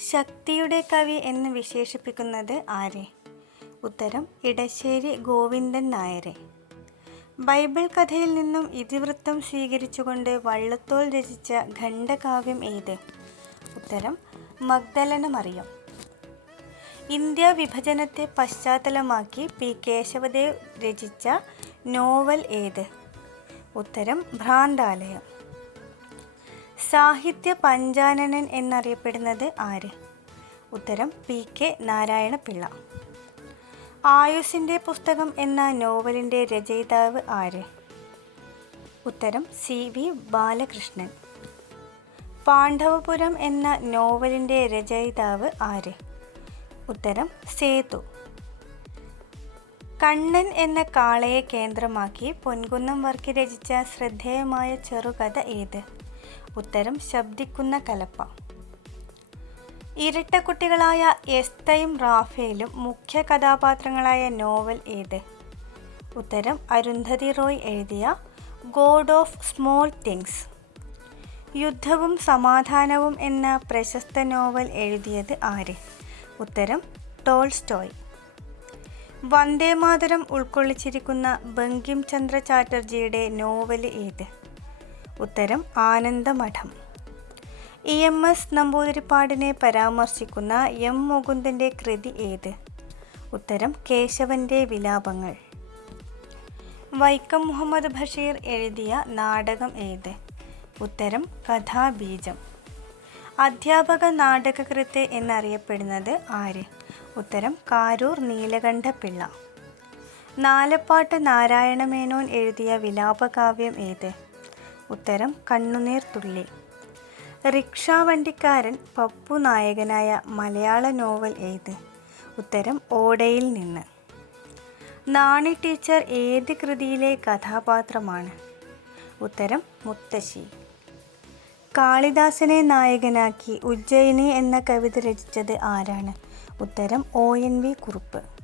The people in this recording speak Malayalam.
ശക്തിയുടെ കവി എന്ന് വിശേഷിപ്പിക്കുന്നത് ആരെ? ഉത്തരം ഇടശ്ശേരി ഗോവിന്ദൻ നായരെ. ബൈബിൾ കഥയിൽ നിന്നും ഇതിവൃത്തം സ്വീകരിച്ചുകൊണ്ട് വള്ളത്തോൾ രചിച്ച ഖണ്ഡകാവ്യം ഏത്? ഉത്തരം മഗ്ദലന മറിയം ഇന്ത്യ വിഭജനത്തെ പശ്ചാത്തലമാക്കി പി. കേശവദേവ് രചിച്ച നോവൽ ഏത്? ഉത്തരം ഭ്രാന്താലയം. സാഹിത്യ പഞ്ചാനനൻ എന്നറിയപ്പെടുന്നത് ആര്? ഉത്തരം പി കെ നാരായണ പിള്ള ആയുസിന്റെ പുസ്തകം എന്ന നോവലിന്റെ രചയിതാവ് ആര്? ഉത്തരം സി വി ബാലകൃഷ്ണൻ. പാണ്ഡവപുരം എന്ന നോവലിന്റെ രചയിതാവ് ആര്? ഉത്തരം സേതു. കണ്ണൻ എന്ന കാളയെ കേന്ദ്രമാക്കി പൊൻകുന്നം വർക്കി രചിച്ച ശ്രദ്ധേയമായ ചെറുകഥ ഏത്? ഉത്തരം ശബ്ദിക്കുന്ന കലപ്പ. ഇരട്ടക്കുട്ടികളായ എസ്തയും റാഫേലും മുഖ്യ കഥാപാത്രങ്ങളായ നോവൽ ഏത്? ഉത്തരം അരുന്ധതി റോയ് എഴുതിയ ഗോഡ് ഓഫ് സ്മോൾ തിങ്സ്. യുദ്ധവും സമാധാനവും എന്ന പ്രശസ്ത നോവൽ എഴുതിയത് ആര്? ഉത്തരം ടോൾസ്റ്റോയ്. വന്ദേമാതരം ഉൾക്കൊള്ളിച്ചിരിക്കുന്ന ബങ്കിം ചന്ദ്ര ചാറ്റർജിയുടെ നോവൽ ഏത്? ഉത്തരം ആനന്ദമഠം. ഇ എം എസ് നമ്പൂതിരിപ്പാടിനെ പരാമർശിക്കുന്ന എം മുകുന്ദന്റെ കൃതി ഏത്? ഉത്തരം കേശവന്റെ വിലാപങ്ങൾ. വൈക്കം മുഹമ്മദ് ബഷീർ എഴുതിയ നാടകം ഏത്? ഉത്തരം കഥാബീജം. അധ്യാപക നാടകകൃത്ത് എന്നറിയപ്പെടുന്നത് ആര്? ഉത്തരം കാരൂർ നീലകണ്ഠപിള്ള. നാലപ്പാട്ട് നാരായണമേനോൻ എഴുതിയ വിലാപകാവ്യം ഏത്? ഉത്തരം കണ്ണുനീർ തുള്ളി. റിക്ഷാ വണ്ടിക്കാരൻ പപ്പു നായകനായ മലയാള നോവൽ ഏത്? ഉത്തരം ഓടയിൽ നിന്ന്. നാണി ടീച്ചർ ഏത് കൃതിയിലെ കഥാപാത്രമാണ്? ഉത്തരം മുത്തശ്ശി. കാളിദാസനെ നായകനാക്കി ഉജ്ജയിനി എന്ന കവിത രചിച്ചത് ആരാണ്? ഉത്തരം ഒ എൻ വി കുറുപ്പ്.